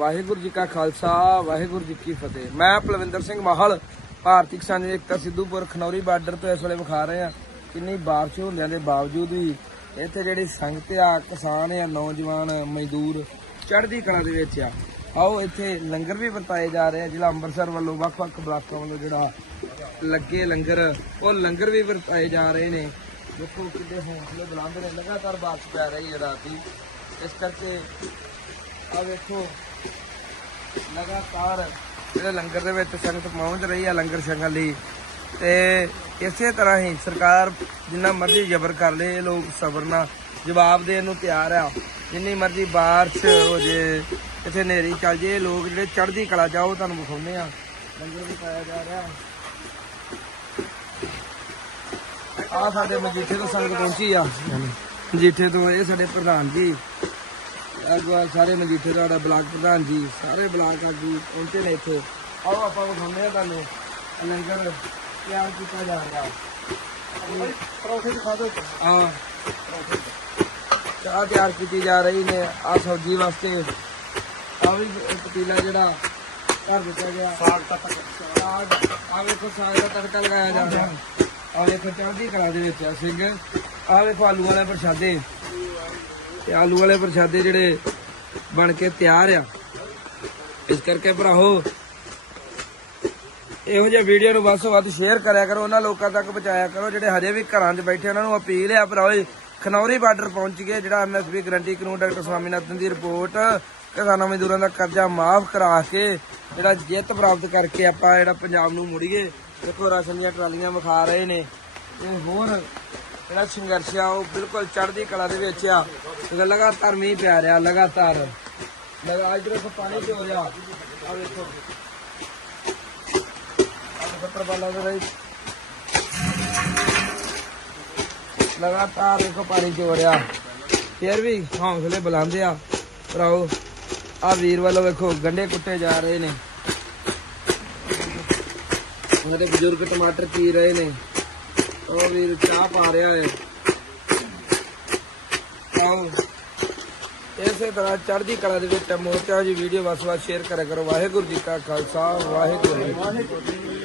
ਵਾਹਿਗੁਰੂ ਜੀ ਕਾ ਖਾਲਸਾ, ਵਾਹਿਗੁਰੂ ਜੀ ਕੀ ਫਤਿਹ। ਮੈਂ ਪਲਵਿੰਦਰ ਸਿੰਘ ਮਾਹਲ, ਭਾਰਤੀ ਕਿਸਾਨ ਏਕਤਾ ਸਿੱਧੂਪੁਰ, ਖਨੌਰੀ ਬਾਰਡਰ ਤੋਂ ਇਸ ਵੇਲੇ ਵਿਖਾ ਰਹੇ। ਆ ਕਿੰਨੀ ਬਾਰਿਸ਼ ਹੁੰਦਿਆਂ ਦੇ ਬਾਵਜੂਦ ਵੀ ਇੱਥੇ ਜਿਹੜੀ ਸੰਗਤ ਆ, ਕਿਸਾਨ ਆ, ਨੌਜਵਾਨ, ਮਜ਼ਦੂਰ ਚੜ੍ਹਦੀ ਕਲਾ ਦੇ ਵਿੱਚ ਆ। ਆਓ ਇੱਥੇ ਲੰਗਰ ਵੀ ਵਰਤਾਏ ਜਾ ਰਹੇ ਆ, ਜ਼ਿਲ੍ਹਾ ਅੰਮ੍ਰਿਤਸਰ ਵੱਲੋਂ ਵੱਖ-ਵੱਖ ਬਲਾਕਾਂ ਵੱਲੋਂ ਜਿਹੜਾ ਲੱਗੇ ਲੰਗਰ, ਉਹ ਲੰਗਰ ਵੀ ਵਰਤਾਏ ਜਾ ਰਹੇ ਨੇ। ਦੇਖੋ ਕਿੱਡੇ ਹੌਸਲੇ ਬੁਲੰਦ ਨੇ, ਲਗਾਤਾਰ ਬਾਰਿਸ਼ ਪੈ ਰਹੀ ਹੈ ਰਾਤੀ ਇਸ ਕਰਕੇ ਆ ਵੇਖੋ ਲਗਾਤਾਰ ਜਿਹੜੇ ਲੰਗਰ ਦੇ ਵਿੱਚ ਸੰਗਤ ਪਹੁੰਚ ਰਹੀ ਆ ਲੰਗਰ ਛਕਣ ਲਈ ਤੇ ਇਸੇ ਤਰ੍ਹਾਂ ਹੀ ਸਰਕਾਰ ਜਿੰਨਾ ਮਰਜ਼ੀ ਜ਼ਬਰ ਕਰ ਲੇ, ਇਹ ਲੋਕ ਸਬਰ ਨਾਲ ਜਵਾਬ ਦੇਣ ਨੂੰ ਤਿਆਰ ਆ। ਜਿੰਨੀ ਮਰਜ਼ੀ ਬਾਰਿਸ਼ ਹੋ ਜੇ, ਇੱਥੇ ਨੇਰੀ ਚੱਲ ਜੇ, ਇਹ ਲੋਕ ਜਿਹੜੇ ਚੜ੍ਹਦੀ ਕਲਾ ਜਾਓ ਤੁਹਾਨੂੰ ਵਿਖਾਉਂਦੇ ਆ। ਲੰਗਰ ਵੀ ਪਾਇਆ ਜਾ ਰਿਹਾ। ਆ ਸਾਡੇ ਮਜੀਠੇ ਤੋਂ ਸੰਗਤ ਪਹੁੰਚੀ ਆ। ਮਜੀਠੇ ਤੋਂ ਇਹ ਸਾਡੇ ਪ੍ਰਧਾਨ ਜੀ। ਅਗਵਾ ਸਾਰੇ ਮਜੀਠੇ ਦਾ ਬਲਾਕ ਪ੍ਰਧਾਨ ਜੀ ਸਾਰੇ ਬਲਾਕ ਆਗੂ ਪਹੁੰਚੇ ਨੇ ਇੱਥੇ। ਆਓ ਆਪਾਂ ਵਿਖਾਉਂਦੇ ਆ ਤੁਹਾਨੂੰ ਲੰਗਰ ਤਿਆਰ ਕੀਤਾ ਜਾ ਰਿਹਾ। ਪਰੌਠੇ ਦਿਖਾ ਦਿਓ। ਆ ਚਾਹ ਤਿਆਰ ਕੀਤੀ ਜਾ ਰਹੀ ਨੇ ਆ ਸਬਜ਼ੀ ਵਾਸਤੇ। ਆ ਵੀ ਪਤੀਲਾ ਜਿਹੜਾ ਧਰ ਦਿੱਤਾ ਗਿਆ। ਸਾਗ ਦਾ ਸਾਗ ਆ ਵੇਖੋ ਸਾਗ ਦਾ ਤੜਕਾ ਲਗਾਇਆ ਜਾ ਰਿਹਾ। ਆ ਵੇਖੋ ਚੜ੍ਹਦੀ ਕਲਾ ਦੇ ਵਿੱਚ ਆ ਸਿੰਘ। ਆ ਵੇਖੋ ਆਲੂ ਵਾਲੇ ਪ੍ਰਸ਼ਾਦੇ। ਤੇ ਆਲੂ ਵਾਲੇ ਪ੍ਰਸ਼ਾਦੇ ਜਿਹੜੇ ਬਣ ਕੇ ਤਿਆਰ ਆ। ਇਸ ਕਰਕੇ ਭਰਾਓ ਇਹੋ ਜਿਹੇ ਵੀਡੀਓ ਨੂੰ ਵੱਧ ਤੋਂ ਵੱਧ ਸ਼ੇਅਰ ਕਰਿਆ ਕਰੋ, ਉਹਨਾਂ ਲੋਕਾਂ ਤੱਕ ਪਹੁੰਚਾਇਆ ਕਰੋ, ਜਿਹੜੇ ਹਜੇ ਵੀ ਘਰਾਂ 'ਚ ਬੈਠੇ ਉਹਨਾਂ ਨੂੰ ਅਪੀਲ ਆ ਭਰਾਓ ਖਨੌਰੀ ਬਾਰਡਰ ਪਹੁੰਚ ਗਏ, ਜਿਹੜਾ ਐਮਐਸਪੀ ਗਰੰਟੀ ਕਾਨੂੰਨ ਡਾਕਟਰ ਸਵਾਮੀਨਾਥਨ ਦੀ ਰਿਪੋਰਟ ਕਿਸਾਨਾਂ ਮਜ਼ਦੂਰਾਂ ਦਾ ਕਰਜ਼ਾ ਮਾਫ ਕਰਾ ਕੇ, ਜਿਹੜਾ ਜਿੱਤ ਪ੍ਰਾਪਤ ਕਰਕੇ ਆਪਾਂ ਜਿਹੜਾ ਪੰਜਾਬ ਨੂੰ ਮੁੜੀਏ, ਦੇਖੋ ਰਾਸ਼ਨ ਦੀਆਂ ਟਰਾਲੀਆਂ ਵਿਖਾ ਰਹੇ ਨੇ, ਤੇ ਹੋਰ ਜਿਹੜਾ ਸੰਘਰਸ਼ ਆ, ਉਹ ਬਿਲਕੁਲ ਚੜ੍ਹਦੀ ਕਲਾ ਦੇ ਵਿੱਚ ਆ। ਤੇ ਲਗਾਤਾਰ ਮੀਂਹ ਪੈ ਰਿਹਾ, ਲਗਾਤਾਰ। ਲਗਾ ਅੱਜ ਦੇਖੋ, ਪਾਣੀ ਤੇ ਹੋ ਰਿਹਾ ਆ ਵੇਖੋ ਸੱਤਰ ਬਾਲਾਂ ਦੇ ਵਿੱਚ ਲਗਾਤਾਰ ਦੇਖੋ, ਪਾਣੀ ਚ ਹੋ ਰਿਹਾ। ਫਿਰ ਵੀ ਹੌਂਸਲੇ ਬੁਲੰਦੇ ਆ। ਭਰਾਓ ਆ ਵੀਰ ਵੱਲੋਂ ਵੇਖੋ ਗੰਡੇ ਕੁੱਟੇ ਜਾ ਰਹੇ ਨੇ। ਉਹਨਾਂ ਦੇ ਬਜ਼ੁਰਗ ਟਮਾਟਰ ਪੀ ਰਹੇ ਨੇ। ਉਹ ਵੀਰ ਚਾਹ ਪਾ ਰਿਹਾ ਹੈ। ਆਓ ਇਸੇ ਤਰ੍ਹਾਂ ਚੜ੍ਹਦੀ ਕਲਾ ਦੇ ਵਿੱਚ ਮੋਰਚਾ ਜੀ ਵੀਡੀਓ ਵਸ ਵਸ ਸ਼ੇਅਰ ਕਰਿਆ ਕਰੋ। ਵਾਹਿਗੁਰੂ ਜੀ ਕਾ ਖਾਲਸਾ, ਵਾਹਿਗੁਰੂ ਜੀ